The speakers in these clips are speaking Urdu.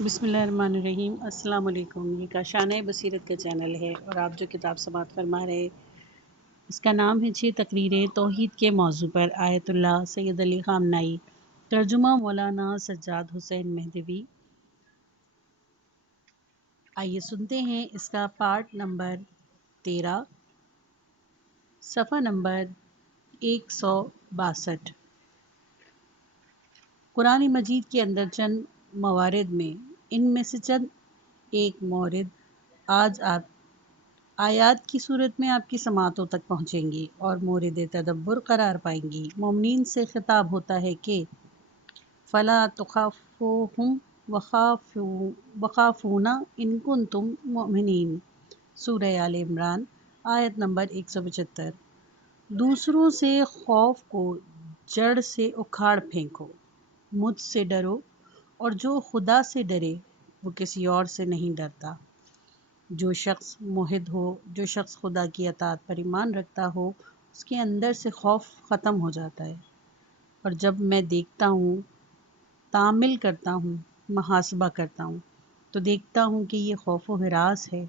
بسم اللہ الرحمن الرحیم۔ السلام علیکم۔ یہ کاشانۂ بصیرت کا چینل ہے اور آپ جو کتاب سماعت فرما رہے اس کا نام ہے 6 تقریریں توحید کے موضوع پر آیت اللہ سید علی خامنائی، ترجمہ مولانا سجاد حسین مہدوی۔ آئیے سنتے ہیں اس کا پارٹ نمبر 13، صفحہ نمبر 162۔ قرآن مجید کے اندر چند موارد میں ان میں سے چند ایک مورد آج آپ آیات کی صورت میں آپ کی سماعتوں تک پہنچیں گی اور مورد تدبر قرار پائیں گی۔ مومنین سے خطاب ہوتا ہے کہ فَلَا تُخَافُوهُمْ وَخَافُونَ إِن كُنتُم مُؤْمِنِينَ، سورہ آل عمران آیت نمبر 175۔ دوسروں سے خوف کو جڑ سے اکھاڑ پھینکو، مجھ سے ڈرو، اور جو خدا سے ڈرے وہ کسی اور سے نہیں ڈرتا۔ جو شخص موحد ہو، جو شخص خدا کی اطاعت پر ایمان رکھتا ہو، اس کے اندر سے خوف ختم ہو جاتا ہے۔ اور جب میں دیکھتا ہوں، تأمل کرتا ہوں، محاسبہ کرتا ہوں، تو دیکھتا ہوں کہ یہ خوف و ہراس ہے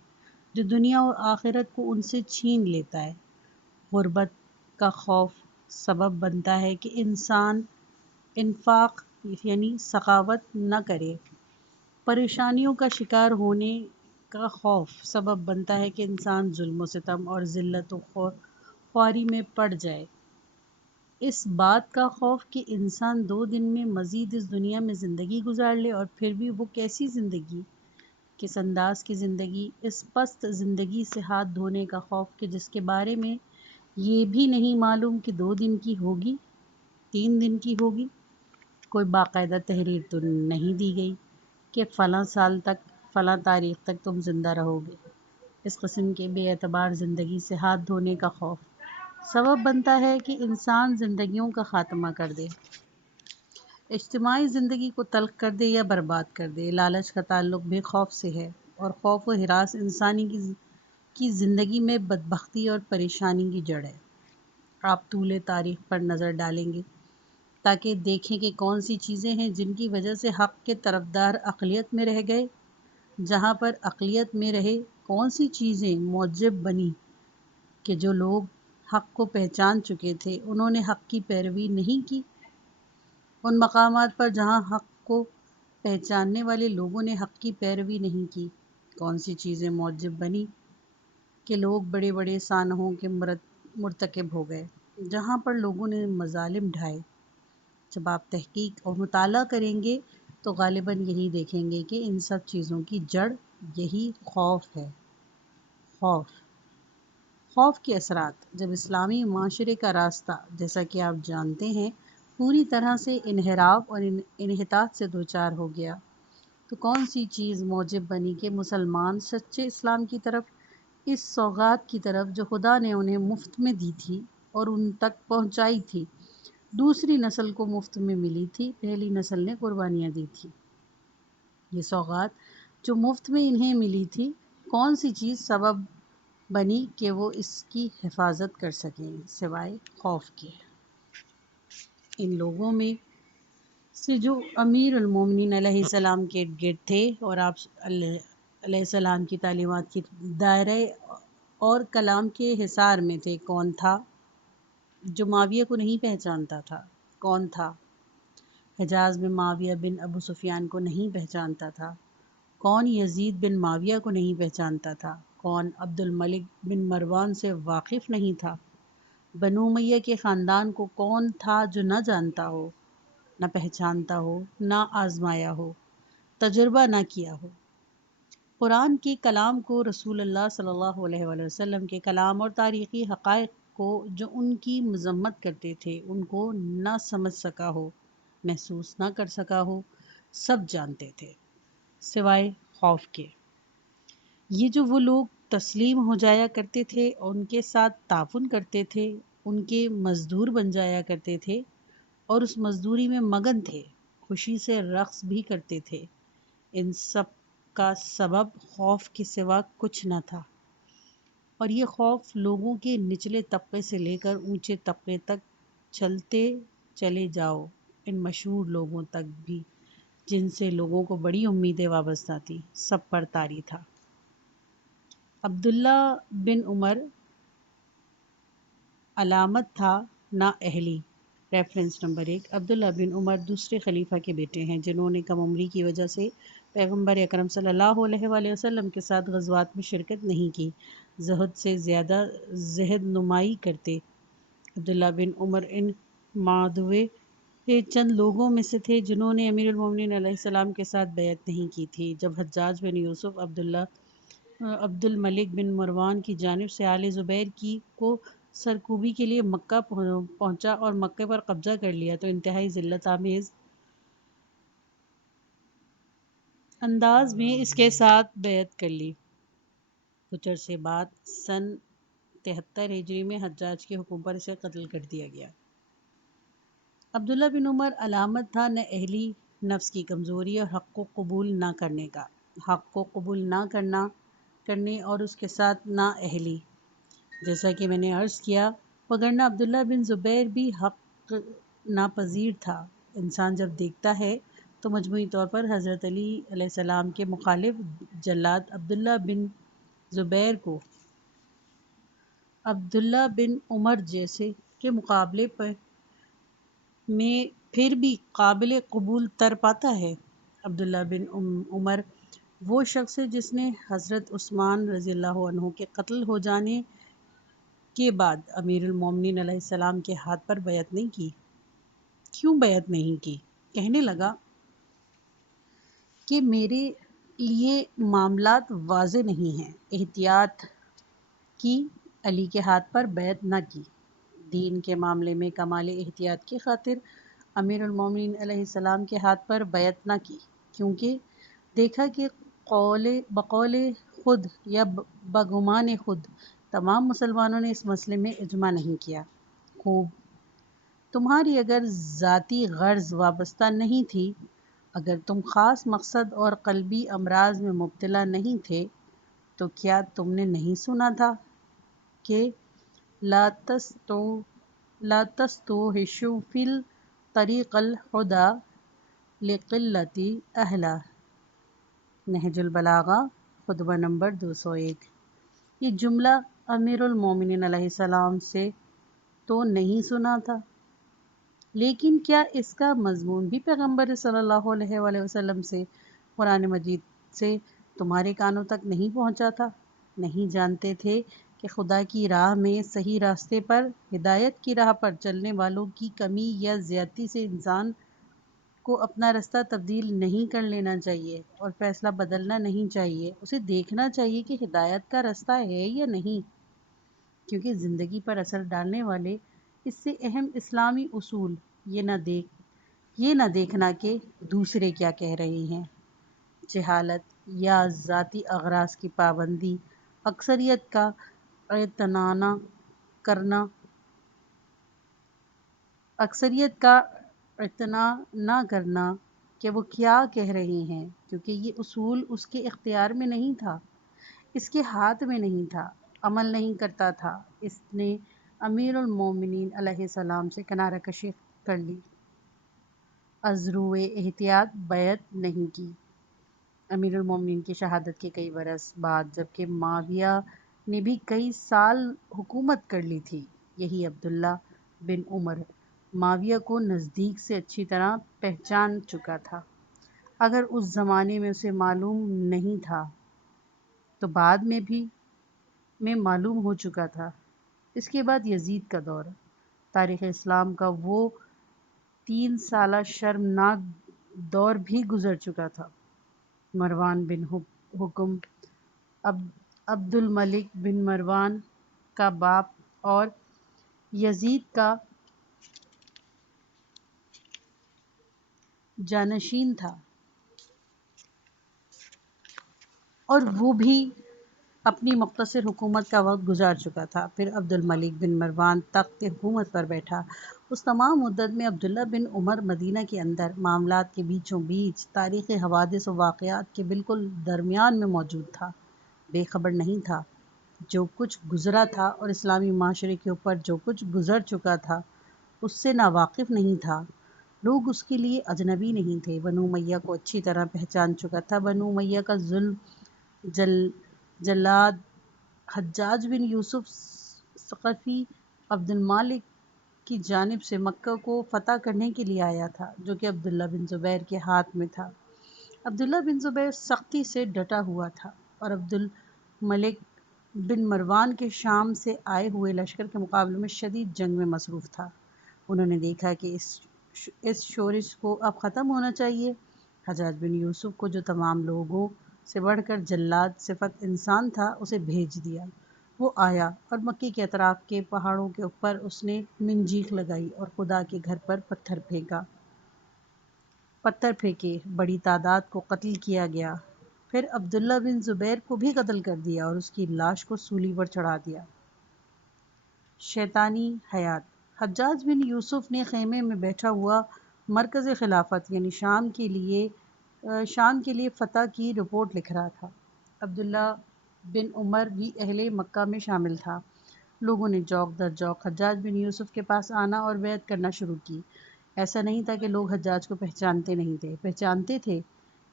جو دنیا اور آخرت کو ان سے چھین لیتا ہے۔ غربت کا خوف سبب بنتا ہے کہ انسان انفاق یعنی سخاوت نہ کرے۔ پریشانیوں کا شکار ہونے کا خوف سبب بنتا ہے کہ انسان ظلم و ستم اور ذلت و خواری میں پڑ جائے۔ اس بات کا خوف کہ انسان 2 دن میں مزید اس دنیا میں زندگی گزار لے، اور پھر بھی وہ کیسی زندگی، کس انداز کی زندگی، اس پست زندگی سے ہاتھ دھونے کا خوف کہ جس کے بارے میں یہ بھی نہیں معلوم کہ 2 دن کی ہوگی، 3 دن کی ہوگی۔ کوئی باقاعدہ تحریر تو نہیں دی گئی کہ فلاں سال تک، فلاں تاریخ تک تم زندہ رہو گے۔ اس قسم کے بے اعتبار زندگی سے ہاتھ دھونے کا خوف سبب بنتا ہے کہ انسان زندگیوں کا خاتمہ کر دے، اجتماعی زندگی کو تلخ کر دے یا برباد کر دے۔ لالچ کا تعلق بھی خوف سے ہے، اور خوف و ہراس انسانی کی زندگی میں بدبختی اور پریشانی کی جڑ ہے۔ آپ طول تاریخ پر نظر ڈالیں گے تاکہ دیکھیں کہ کون سی چیزیں ہیں جن کی وجہ سے حق کے طرفدار اقلیت میں رہ گئے، جہاں پر اقلیت میں رہے کون سی چیزیں موجب بنی کہ جو لوگ حق کو پہچان چکے تھے انہوں نے حق کی پیروی نہیں کی۔ ان مقامات پر جہاں حق کو پہچاننے والے لوگوں نے حق کی پیروی نہیں کی، کون سی چیزیں موجب بنی کہ لوگ بڑے بڑے سانحوں کے مرتکب ہو گئے، جہاں پر لوگوں نے مظالم ڈھائے۔ جب آپ تحقیق اور مطالعہ کریں گے تو غالباً یہی دیکھیں گے کہ ان سب چیزوں کی جڑ یہی خوف ہے۔ خوف کے اثرات جب اسلامی معاشرے کا راستہ، جیسا کہ آپ جانتے ہیں، پوری طرح سے انحراف اور انحطاط سے دوچار ہو گیا، تو کون سی چیز موجب بنی کہ مسلمان سچے اسلام کی طرف، اس سوغات کی طرف جو خدا نے انہیں مفت میں دی تھی اور ان تک پہنچائی تھی، دوسری نسل کو مفت میں ملی تھی، پہلی نسل نے قربانیاں دی تھی۔ یہ سوغات جو مفت میں انہیں ملی تھی، کون سی چیز سبب بنی کہ وہ اس کی حفاظت کر سکیں سوائے خوف کے؟ ان لوگوں میں سے جو امیر المومنین علیہ السلام کے ارد گرد تھے اور آپ علیہ السلام کی تعلیمات کی دائرہ اور کلام کے حصار میں تھے، کون تھا جو معاویہ کو نہیں پہچانتا تھا؟ کون تھا حجاز میں معاویہ بن ابو سفیان کو نہیں پہچانتا تھا؟ کون یزید بن معاویہ کو نہیں پہچانتا تھا؟ کون عبد الملک بن مروان سے واقف نہیں تھا؟ بنو امیہ کے خاندان کو کون تھا جو نہ جانتا ہو، نہ پہچانتا ہو، نہ آزمایا ہو، تجربہ نہ کیا ہو؟ قرآن کے کلام کو، رسول اللہ صلی اللہ علیہ وآلہ وسلم کے کلام اور تاریخی حقائق کو جو ان کی مذمت کرتے تھے ان کو نہ سمجھ سکا ہو، محسوس نہ کر سکا ہو، سب جانتے تھے سوائے خوف کے۔ یہ جو وہ لوگ تسلیم ہو جایا کرتے تھے اور ان کے ساتھ تعاون کرتے تھے، ان کے مزدور بن جایا کرتے تھے اور اس مزدوری میں مگن تھے، خوشی سے رقص بھی کرتے تھے، ان سب کا سبب خوف کے سوا کچھ نہ تھا۔ اور یہ خوف لوگوں کے نچلے طبقے سے لے کر اونچے طبقے تک چلتے چلے جاؤ، ان مشہور لوگوں تک بھی جن سے لوگوں کو بڑی امیدیں وابستہ تھیں، سب پر طاری تھا۔ عبداللہ بن عمر علامت تھا نا اہلی۔ ریفرنس نمبر 1، عبداللہ بن عمر دوسرے خلیفہ کے بیٹے ہیں جنہوں نے کم عمری کی وجہ سے پیغمبر اکرم صلی اللہ علیہ وآلہ وسلم کے ساتھ غزوات میں شرکت نہیں کی، زہد سے زیادہ زہد نمائی کرتے۔ عبداللہ بن عمر ان مادوے کے چند لوگوں میں سے تھے جنہوں نے امیر المومنین علیہ السلام کے ساتھ بیعت نہیں کی تھی جب حجاج بن یوسف عبد الملک بن مروان کی جانب سے آل زبیر کو سرکوبی کے لیے مکہ پہنچا اور مکہ پر قبضہ کر لیا تو انتہائی ذلت آمیز انداز میں اس کے ساتھ بیعت کر لی۔ کچھ عرصے بعد سن 73 ہجری میں حجاج کے حکم پر اسے قتل کر دیا گیا۔ عبداللہ بن عمر علامت تھا نہ اہلی، نفس کی کمزوری اور حق کو قبول نہ کرنے کا، حق کو قبول نہ کرنے اور اس کے ساتھ نا اہلی، جیسا کہ میں نے عرض کیا، وگرنہ عبداللہ بن زبیر بھی حق ناپذیر تھا۔ انسان جب دیکھتا ہے تو مجموعی طور پر حضرت علی علیہ السلام کے مخالف جلاد عبداللہ بن زبیر کو عبداللہ بن عمر جیسے کے مقابلے میں پھر بھی قابل قبول تر پاتا ہے۔ عبداللہ بن عمر وہ شخص ہے جس نے حضرت عثمان رضی اللہ عنہ کے قتل ہو جانے کے بعد امیر المومنین علیہ السلام کے ہاتھ پر بیعت نہیں کی۔ کیوں بیعت نہیں کی؟ کہنے لگا کہ میرے لیے معاملات واضح نہیں ہیں، احتیاط کی، علی کے ہاتھ پر بیعت نہ کی، دین کے معاملے میں کمال احتیاط کی خاطر امیر المومنین علیہ السلام کے ہاتھ پر بیعت نہ کی، کیونکہ دیکھا کہ بقول خود یا بگمان خود تمام مسلمانوں نے اس مسئلے میں اجماع نہیں کیا۔ خوب، تمہاری اگر ذاتی غرض وابستہ نہیں تھی، اگر تم خاص مقصد اور قلبی امراض میں مبتلا نہیں تھے، تو کیا تم نے نہیں سنا تھا کہ لا تستوحشوا فی طریق الہدی لقلۃ اہلہ، نہج البلاغہ خطبہ نمبر 201۔ یہ جملہ امیر المومنین علیہ السلام سے تو نہیں سنا تھا، لیکن کیا اس کا مضمون بھی پیغمبر صلی اللہ علیہ وآلہ وسلم سے، قرآن مجید سے تمہارے کانوں تک نہیں پہنچا تھا؟ نہیں جانتے تھے کہ خدا کی راہ میں، صحیح راستے پر، ہدایت کی راہ پر چلنے والوں کی کمی یا زیادتی سے انسان کو اپنا رستہ تبدیل نہیں کر لینا چاہیے اور فیصلہ بدلنا نہیں چاہیے، اسے دیکھنا چاہیے کہ ہدایت کا رستہ ہے یا نہیں، کیونکہ زندگی پر اثر ڈالنے والے اس سے اہم اسلامی اصول یہ نہ دیکھنا کہ دوسرے کیا کہہ رہے ہیں، جہالت یا ذاتی اغراض کی پابندی، اکثریت کا اعتنا نہ کرنا کہ وہ کیا کہہ رہے ہیں، کیونکہ یہ اصول اس کے اختیار میں نہیں تھا، اس کے ہاتھ میں نہیں تھا، عمل نہیں کرتا تھا، اس نے امیر المومنین علیہ السلام سے کنارہ کشی کر لی، از روئے احتیاط بیعت نہیں کی۔ امیر المومنین کی شہادت کے کئی برس بعد جبکہ معاویہ نے بھی کئی سال حکومت کر لی تھی، یہی عبداللہ بن عمر معاویہ کو نزدیک سے اچھی طرح پہچان چکا تھا، اگر اس زمانے میں اسے معلوم نہیں تھا تو بعد میں معلوم ہو چکا تھا۔ اس کے بعد یزید کا دور، تاریخ اسلام کا وہ 3 سالہ شرمناک دور بھی گزر چکا تھا۔ مروان بن حکم، عبد الملک بن مروان کا باپ اور یزید کا جانشین تھا، اور وہ بھی اپنی مختصر حکومت کا وقت گزار چکا تھا۔ پھر عبد الملک بن مروان تخت حکومت پر بیٹھا۔ اس تمام مدت میں عبداللہ بن عمر مدینہ کے اندر، معاملات کے بیچوں بیچ، تاریخی حوادث و واقعات کے بالکل درمیان میں موجود تھا، بے خبر نہیں تھا۔ جو کچھ گزرا تھا اور اسلامی معاشرے کے اوپر جو کچھ گزر چکا تھا، اس سے ناواقف نہیں تھا۔ لوگ اس کے لیے اجنبی نہیں تھے، بنو امیہ کو اچھی طرح پہچان چکا تھا۔ بنو امیہ کا ظلم جل جلاد حجاج بن یوسف ثقفی عبد المالک کی جانب سے مکہ کو فتح کرنے کے لیے آیا تھا، جو کہ عبداللہ بن زبیر کے ہاتھ میں تھا۔ عبداللہ بن زبیر سختی سے ڈٹا ہوا تھا اور عبد الملک بن مروان کے شام سے آئے ہوئے لشکر کے مقابلے میں شدید جنگ میں مصروف تھا۔ انہوں نے دیکھا کہ اس شورش کو اب ختم ہونا چاہیے۔ حجاج بن یوسف کو، جو تمام لوگوں سے بڑھ کر جلاد صفت انسان تھا، اسے بھیج دیا۔ وہ آیا اور مکے کے اطراف کے پہاڑوں کے اوپر اس نے منجیق لگائی اور خدا کے گھر پر پتھر پھینکے، بڑی تعداد کو قتل کیا گیا۔ پھر عبداللہ بن زبیر کو بھی قتل کر دیا اور اس کی لاش کو سولی پر چڑھا دیا۔ شیطانی حیات: حجاج بن یوسف نے خیمے میں بیٹھا ہوا مرکز خلافت یعنی شام کے لیے فتح کی رپورٹ لکھ رہا تھا۔ عبداللہ بن عمر بھی اہل مکہ میں شامل تھا۔ لوگوں نے جوق در جوق حجاج بن یوسف کے پاس آنا اور بیعت کرنا شروع کی۔ ایسا نہیں تھا کہ لوگ حجاج کو پہچانتے نہیں تھے، پہچانتے تھے۔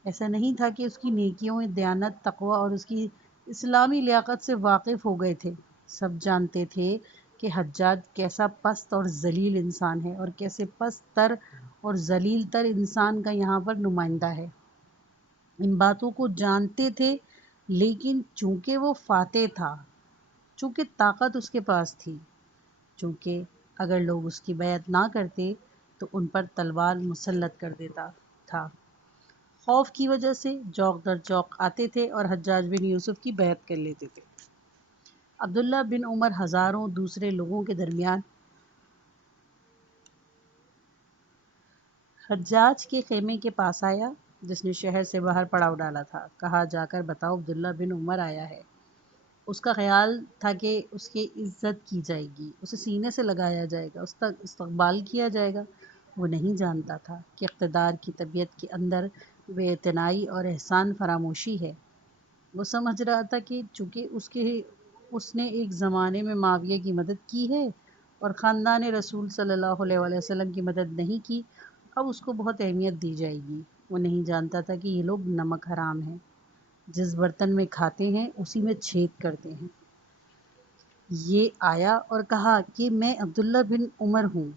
ایسا نہیں تھا کہ اس کی نیکیوں، دیانت، تقوی اور اس کی اسلامی لیاقت سے واقف ہو گئے تھے۔ سب جانتے تھے کہ حجاج کیسا پست اور ذلیل انسان ہے اور کیسے پست تر اور ذلیل تر انسان کا یہاں پر نمائندہ ہے۔ ان باتوں کو جانتے تھے، لیکن چونکہ وہ فاتح تھا، چونکہ طاقت اس کے پاس تھی، چونکہ اگر لوگ اس کی بیعت نہ کرتے تو ان پر تلوار مسلط کر دیتا تھا، خوف کی وجہ سے جوق در جوق آتے تھے اور حجاج بن یوسف کی بیعت کر لیتے تھے۔ عبداللہ بن عمر ہزاروں دوسرے لوگوں کے درمیان حجاج کے خیمے کے پاس آیا، جس نے شہر سے باہر پڑاؤ ڈالا تھا۔ کہا، جا کر بتاؤ عبداللہ بن عمر آیا ہے۔ اس کا خیال تھا کہ اس کی عزت کی جائے گی، اسے سینے سے لگایا جائے گا، اس تک استقبال کیا جائے گا۔ وہ نہیں جانتا تھا کہ اقتدار کی طبیعت کے اندر بے اعتنائی اور احسان فراموشی ہے۔ وہ سمجھ رہا تھا کہ چونکہ اس نے ایک زمانے میں معاویہ کی مدد کی ہے اور خاندان رسول صلی اللہ علیہ وسلم کی مدد نہیں کی، اب اس کو بہت اہمیت دی جائے گی۔ وہ نہیں جانتا تھا کہ یہ لوگ نمک حرام ہیں، جس برتن میں کھاتے ہیں اسی میں چھید کرتے ہیں۔ یہ آیا اور کہا کہ میں عبداللہ بن عمر ہوں۔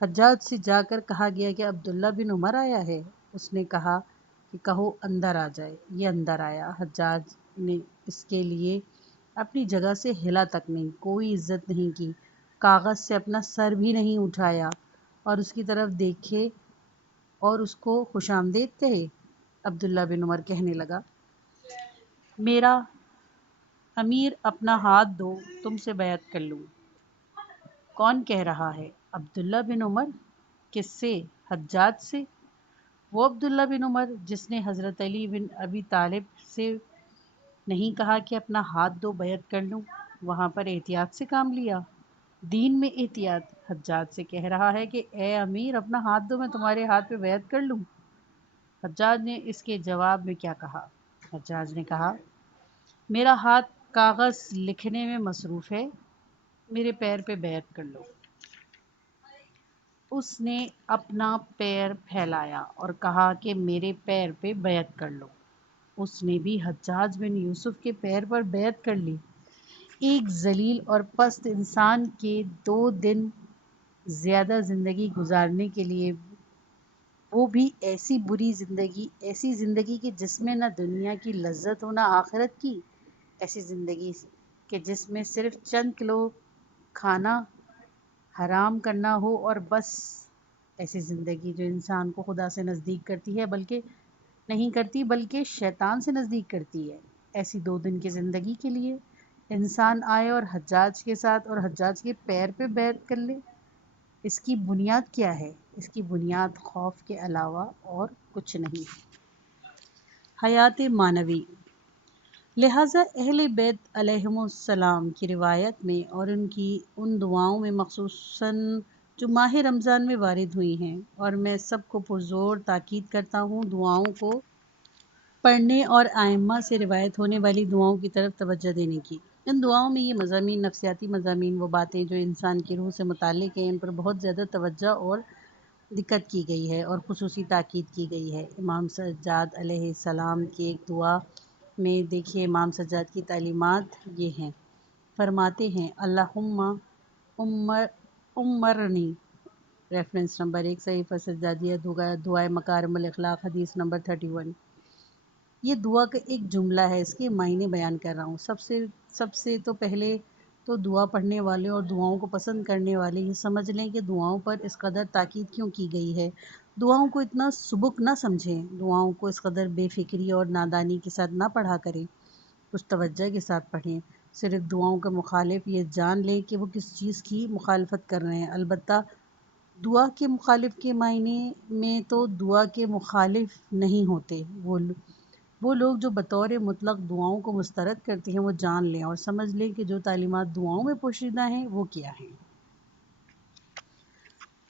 حجاج سے جا کر کہا گیا کہ عبداللہ بن عمر آیا ہے۔ اس نے کہا کہ کہو اندر آ جائے۔ یہ اندر آیا۔ حجاج نے اس کے لیے اپنی جگہ سے ہلا تک نہیں، کوئی عزت نہیں کی، کاغذ سے اپنا سر بھی نہیں اٹھایا اور اس کی طرف دیکھے اور اس کو خوش آمدید کہے۔ عبداللہ بن عمر کہنے لگا، میرا امیر اپنا ہاتھ دو، تم سے بیعت کر لوں۔ کون کہہ رہا ہے؟ عبداللہ بن عمر۔ کس سے؟ حجاج سے۔ وہ عبداللہ بن عمر جس نے حضرت علی بن ابی طالب سے نہیں کہا کہ اپنا ہاتھ دو، بیعت کر لوں، وہاں پر احتیاط سے کام لیا، دین میں احتیاط۔ حجاج سے کہہ رہا ہے کہ اے امیر اپنا ہاتھ دو، میں تمہارے ہاتھ پہ بیعت کر لوں۔ حجاج نے اس کے جواب میں کیا کہا؟ حجاج نے کہا، میرا ہاتھ کاغذ لکھنے میں مصروف ہے، میرے پیر پہ بیعت کر لو۔ اس نے اپنا پیر پھیلایا اور کہا کہ میرے پیر پہ بیعت کر لو۔ اس نے بھی حجاج بن یوسف کے پیر پر بیعت کر لی۔ ایک ذلیل اور پست انسان کے 2 دن زیادہ زندگی گزارنے کے لیے، وہ بھی ایسی بری زندگی، ایسی زندگی کہ جس میں نہ دنیا کی لذت ہو نہ آخرت کی، ایسی زندگی کہ جس میں صرف چند کلو کھانا حرام کرنا ہو، اور بس ایسی زندگی جو انسان کو خدا سے نزدیک کرتی ہے بلکہ شیطان سے نزدیک کرتی ہے۔ ایسی 2 دن کی زندگی کے لیے انسان آئے اور حجاج کے ساتھ اور حجاج کے پیر پہ بیعت کر لے، اس کی بنیاد کیا ہے؟ اس کی بنیاد خوف کے علاوہ اور کچھ نہیں۔ حیات معنوی: لہٰذا اہل بیت علیہم السلام کی روایت میں اور ان دعاؤں میں، خصوصاً جو ماہ رمضان میں وارد ہوئی ہیں، اور میں سب کو پرزور تاکید کرتا ہوں دعاؤں کو پڑھنے اور ائمہ سے روایت ہونے والی دعاؤں کی طرف توجہ دینے کی۔ ان دعاؤں میں یہ مضامین، نفسیاتی مضامین، وہ باتیں جو انسان کی روح سے متعلق ہیں، ان پر بہت زیادہ توجہ اور دقت کی گئی ہے اور خصوصی تاکید کی گئی ہے۔ امام سجاد علیہ السلام کی ایک دعا میں دیکھیے امام سجاد کی تعلیمات یہ ہیں، فرماتے ہیں اللہم امرنی، ریفرنس نمبر 1 صحیفہ سجادیہ دعائے مکارم الاخلاق حدیث نمبر 31۔ یہ دعا کا ایک جملہ ہے، اس کے معنی بیان کر رہا ہوں۔ سب سے تو پہلے تو دعا پڑھنے والے اور دعاؤں کو پسند کرنے والے یہ سمجھ لیں کہ دعاؤں پر اس قدر تاکید کیوں کی گئی ہے۔ دعاؤں کو اتنا سبک نہ سمجھیں، دعاؤں کو اس قدر بے فکری اور نادانی کے ساتھ نہ پڑھا کریں، کچھ توجہ کے ساتھ پڑھیں۔ صرف دعاؤں کے مخالف یہ جان لیں کہ وہ کس چیز کی مخالفت کر رہے ہیں۔ البتہ دعا کے مخالف کے معنی میں تو دعا کے مخالف نہیں ہوتے وہ لوگ جو بطور مطلق دعاؤں کو مسترد کرتے ہیں، وہ جان لیں اور سمجھ لیں کہ جو تعلیمات دعاؤں میں پوشیدہ ہیں وہ کیا ہیں۔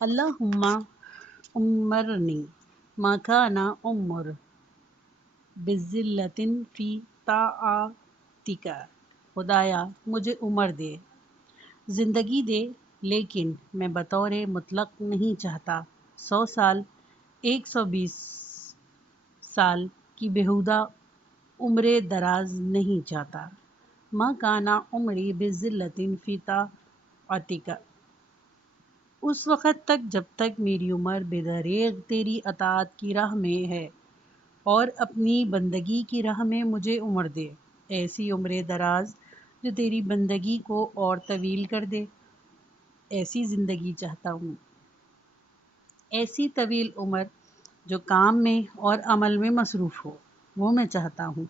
اللہم امرنی ما کان امر بذلۃ فی طاعتک، خدایا مجھے عمر دے، زندگی دے، لیکن میں بطور مطلق نہیں چاہتا 100 سال، 120 سال کی بیہودہ عمر دراز نہیں چاہتا۔ ما کان عمری بذلۃ فی طاعتک، اس وقت تک جب تک میری عمر بے دریغ تیری اطاعت کی راہ میں ہے، اور اپنی بندگی کی راہ میں مجھے عمر دے، ایسی عمر دراز جو تیری بندگی کو اور طویل کر دے، ایسی زندگی چاہتا ہوں، ایسی طویل عمر جو کام میں اور عمل میں مصروف ہو، وہ میں چاہتا ہوں،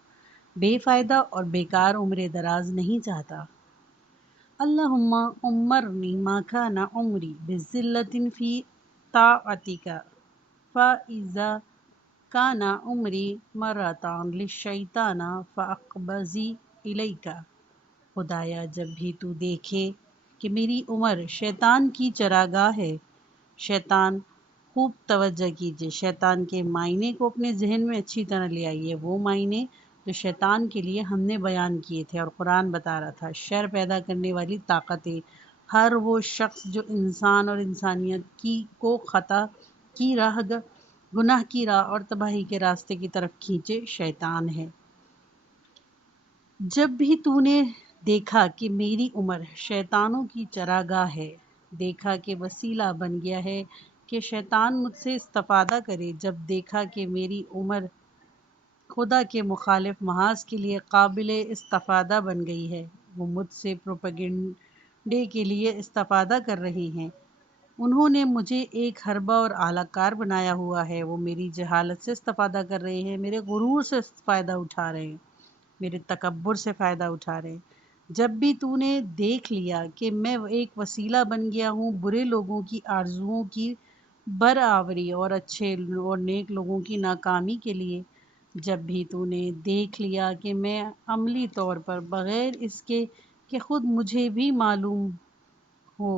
بے فائدہ اور بیکار عمر دراز نہیں چاہتا۔ اللہم امرنی ما کان عمری بذلۃ فی طاعتک فاذا کان عمری مرۃ للشیطان فاقبضی الیک، خدایا جب بھی تو دیکھے کہ میری عمر شیطان کی چراگاہ ہے، شیطان، خوب توجہ کیجیے، شیطان کے معنی کو اپنے ذہن میں اچھی طرح لے آئیے، وہ معنی جو شیطان کے لیے ہم نے بیان کیے تھے اور قرآن بتا رہا تھا۔ شر پیدا کرنے والی طاقتیں، ہر وہ شخص جو انسان اور انسانیت کو خطا کی راہ، گناہ کی راہ اور تباہی کے راستے کی طرف کھینچے، شیطان ہے۔ جب بھی تو نے دیکھا کہ میری عمر شیطانوں کی چراگاہ ہے، دیکھا کہ وسیلہ بن گیا ہے کہ شیطان مجھ سے استفادہ کرے، جب دیکھا کہ میری عمر خدا کے مخالف محاذ کے لیے قابل استفادہ بن گئی ہے، وہ مجھ سے پروپیگنڈے کے لیے استفادہ کر رہے ہیں، انہوں نے مجھے ایک حربہ اور آلہ کار بنایا ہوا ہے، وہ میری جہالت سے استفادہ کر رہے ہیں، میرے غرور سے فائدہ اٹھا رہے ہیں، میرے تکبر سے فائدہ اٹھا رہے ہیں۔ جب بھی تو نے دیکھ لیا کہ میں ایک وسیلہ بن گیا ہوں برے لوگوں کی آرزوؤں کی برآوری اور اچھے اور نیک لوگوں کی ناکامی کے لیے، جب بھی تو نے دیکھ لیا کہ میں عملی طور پر بغیر اس کے کہ خود مجھے بھی معلوم ہو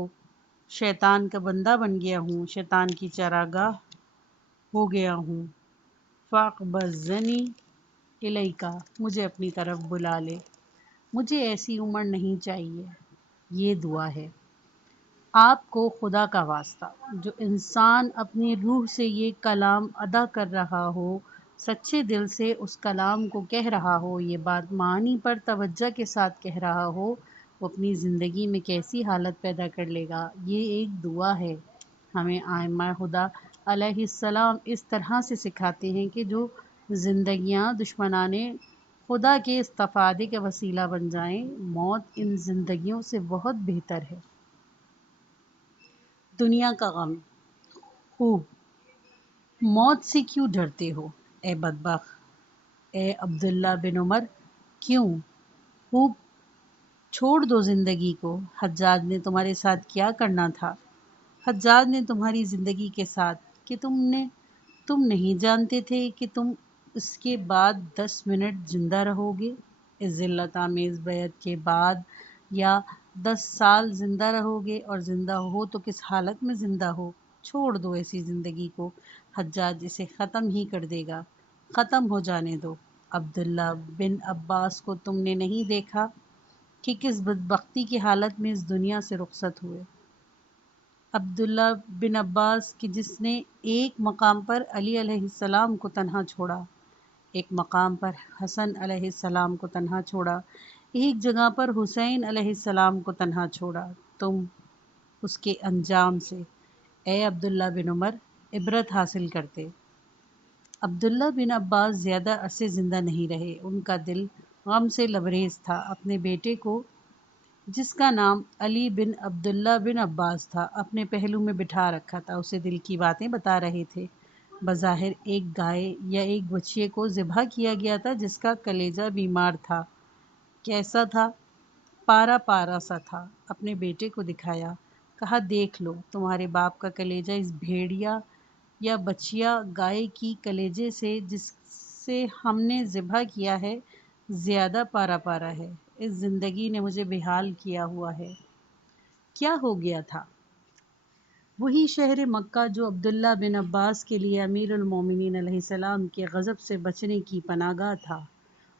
شیطان کا بندہ بن گیا ہوں، شیطان کی چراگاہ ہو گیا ہوں، فاقبضنی الیکا، مجھے اپنی طرف بلا لے، مجھے ایسی عمر نہیں چاہیے۔ یہ دعا ہے آپ کو خدا کا واسطہ، جو انسان اپنی روح سے یہ کلام ادا کر رہا ہو، سچے دل سے اس کلام کو کہہ رہا ہو، یہ بات معنی پر توجہ کے ساتھ کہہ رہا ہو، وہ اپنی زندگی میں کیسی حالت پیدا کر لے گا۔ یہ ایک دعا ہے، ہمیں ائمہ ہدیٰ علیہ السلام اس طرح سے سکھاتے ہیں کہ جو زندگیاں دشمنان خدا کے استفادے کا وسیلہ بن جائیں، موت ان زندگیوں سے بہت بہتر ہے۔ دنیا کا غم، خوب، موت سے کیوں ڈرتے ہو اے بدبخت، اے عبداللہ بن عمر، کیوں؟ خوب، چھوڑ دو زندگی کو، حجاج نے تمہارے ساتھ کیا کرنا تھا؟ حجاج نے تمہاری زندگی کے ساتھ کہ تم نہیں جانتے تھے کہ تم اس کے بعد 10 منٹ زندہ رہو گے، اس ذلت آمیز بیعت کے بعد، یا 10 سال زندہ رہو گے، اور زندہ ہو تو کس حالت میں زندہ ہو؟ چھوڑ دو ایسی زندگی کو، حجاج اسے ختم ہی کر دے گا، ختم ہو جانے دو۔ عبداللہ بن عباس کو تم نے نہیں دیکھا کہ کس بدبختی کی حالت میں اس دنیا سے رخصت ہوئے؟ عبداللہ بن عباس کہ جس نے ایک مقام پر علی علیہ السلام کو تنہا چھوڑا، ایک مقام پر حسن علیہ السلام کو تنہا چھوڑا، ایک جگہ پر حسین علیہ السلام کو تنہا چھوڑا، تم اس کے انجام سے اے عبداللہ بن عمر عبرت حاصل کرتے۔ عبداللہ بن عباس زیادہ عرصے زندہ نہیں رہے، ان کا دل غم سے لبریز تھا۔ اپنے بیٹے کو جس کا نام علی بن عبداللہ بن عباس تھا اپنے پہلو میں بٹھا رکھا تھا، اسے دل کی باتیں بتا رہے تھے۔ بظاہر ایک گائے یا ایک بچھیے کو ذبح کیا گیا تھا جس کا کلیجہ بیمار تھا۔ کیسا تھا؟ پارا پارا سا تھا۔ اپنے بیٹے کو دکھایا، کہا دیکھ لو تمہارے باپ کا کلیجہ اس بھیڑیا یا بچیا گائے کی کلیجے سے جس سے ہم نے ذبح کیا ہے زیادہ پارا پارا ہے۔ اس زندگی نے مجھے بحال کیا ہوا ہے۔ کیا ہو گیا تھا؟ وہی شہر مکہ جو عبداللہ بن عباس کے لیے امیر المومنین علیہ السلام کے غضب سے بچنے کی پناہ گاہ تھا،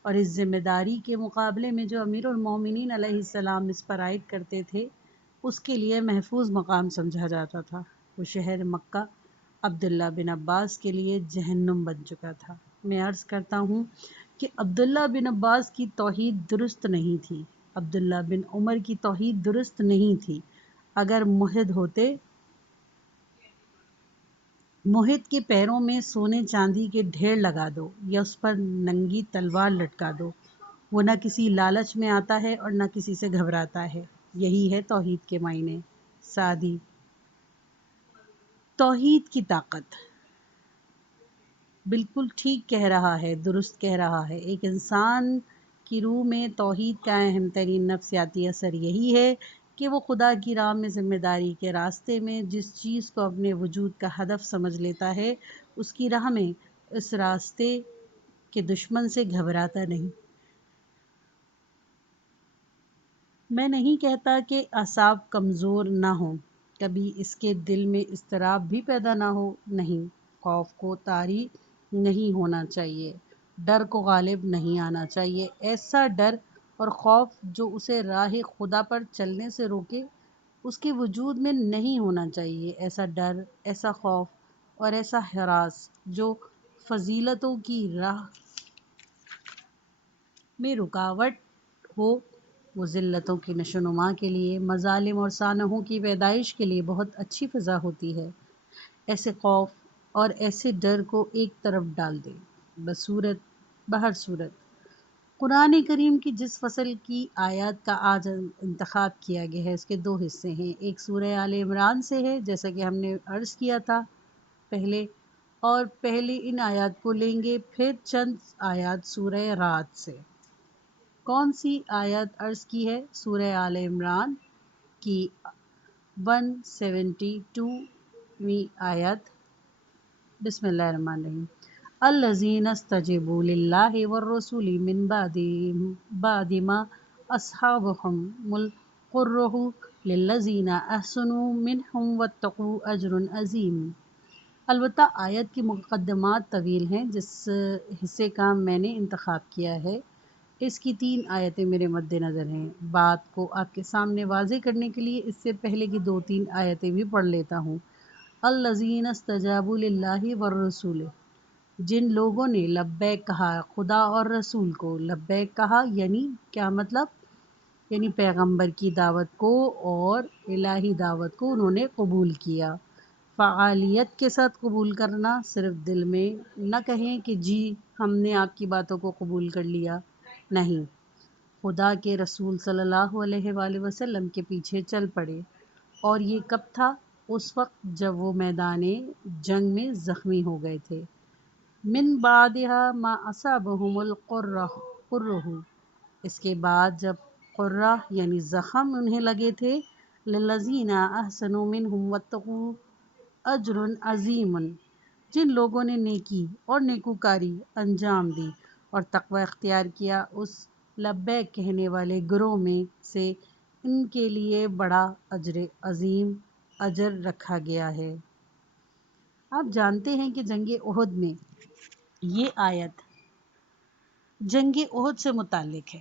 اور اس ذمہ داری کے مقابلے میں جو امیر المومنین علیہ السلام اس پر عائد کرتے تھے اس کے لیے محفوظ مقام سمجھا جاتا تھا۔ وہ شہر مکہ عبداللہ بن عباس کے لیے جہنم بن چکا تھا۔ میں عرض کرتا ہوں کہ عبداللہ بن عباس کی توحید درست نہیں تھی، عبداللہ بن عمر کی توحید درست نہیں تھی۔ اگر موحد ہوتے، موحد کے پیروں میں سونے چاندی کے ڈھیر لگا دو یا اس پر ننگی تلوار لٹکا دو، وہ نہ کسی لالچ میں آتا ہے اور نہ کسی سے گھبراتا ہے۔ یہی ہے توحید کے معنی۔ سعدی۔ توحید کی طاقت۔ بالکل ٹھیک کہہ رہا ہے، درست کہہ رہا ہے۔ ایک انسان کی روح میں توحید کا اہم ترین نفسیاتی اثر یہی ہے کہ وہ خدا کی راہ میں ذمہ داری کے راستے میں جس چیز کو اپنے وجود کا ہدف سمجھ لیتا ہے اس کی راہ میں اس راستے کے دشمن سے گھبراتا نہیں۔ میں نہیں کہتا کہ اعصاب کمزور نہ ہوں، کبھی اس کے دل میں اضطراب بھی پیدا نہ ہو، نہیں، خوف کو طاری نہیں ہونا چاہیے، ڈر کو غالب نہیں آنا چاہیے۔ ایسا ڈر اور خوف جو اسے راہ خدا پر چلنے سے روکے اس کے وجود میں نہیں ہونا چاہیے۔ ایسا ڈر، ایسا خوف اور ایسا ہراس جو فضیلتوں کی راہ میں رکاوٹ ہو، وہ ذلتوں کی نشو نما کے لیے، مظالم اور سانحوں کی پیدائش کے لیے بہت اچھی فضا ہوتی ہے۔ ایسے خوف اور ایسے ڈر کو ایک طرف ڈال دے۔ بہر صورت قرآن کریم کی جس فصل کی آیات کا آج انتخاب کیا گیا ہے اس کے دو حصے ہیں، ایک سورہ آل عمران سے ہے جیسا کہ ہم نے عرض کیا تھا پہلے، اور پہلے ان آیات کو لیں گے، پھر چند آیات سورہ رعد سے۔ کون سی آیت عرض کی ہے؟ سورہ آل عمران کی 172ویں آیت۔ بسم اللہ الرحمن الرحیم۔ الذین استجابوا للہ والرسول من بعد ما اصابهم القرح للذین احسنوا منہم واتقوا اجر عظیم۔ البتہ آیت کی مقدمات طویل ہیں، جس حصے کا میں نے انتخاب کیا ہے اس کی 3 آیتیں میرے مد نظر ہیں۔ بات کو آپ کے سامنے واضح کرنے کے لیے اس سے پہلے کی 2-3 آیتیں بھی پڑھ لیتا ہوں۔ الذین استجابوا للہ والرسول، جن لوگوں نے لبیک کہا خدا اور رسول کو۔ لبیک کہا یعنی کیا مطلب؟ یعنی پیغمبر کی دعوت کو اور الہی دعوت کو انہوں نے قبول کیا۔ فعالیت کے ساتھ قبول کرنا، صرف دل میں نہ کہیں کہ جی ہم نے آپ کی باتوں کو قبول کر لیا، نہیں، خدا کے رسول صلی اللہ علیہ وآلہ وسلم کے پیچھے چل پڑے۔ اور یہ کب تھا؟ اس وقت جب وہ میدان جنگ میں زخمی ہو گئے تھے۔ من بعدها ما اصابهم القرح، اس کے بعد جب قرح یعنی زخم انہیں لگے تھے، للذین احسنوا منہم واتقوا اجر عظیم، جن لوگوں نے نیکی اور نیکوکاری انجام دی اور تقوی اختیار کیا، اس لبیک کہنے والے گروہ میں سے ان کے لیے بڑا اجر عظیم اجر رکھا گیا ہے۔ آپ جانتے ہیں کہ جنگ احد میں یہ آیت جنگ احد سے متعلق ہے۔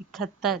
71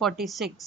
46।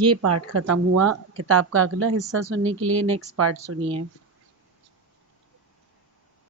یہ پارٹ ختم ہوا. کتاب کا اگلا حصہ سننے کے لیے نیکسٹ پارٹ سنیے.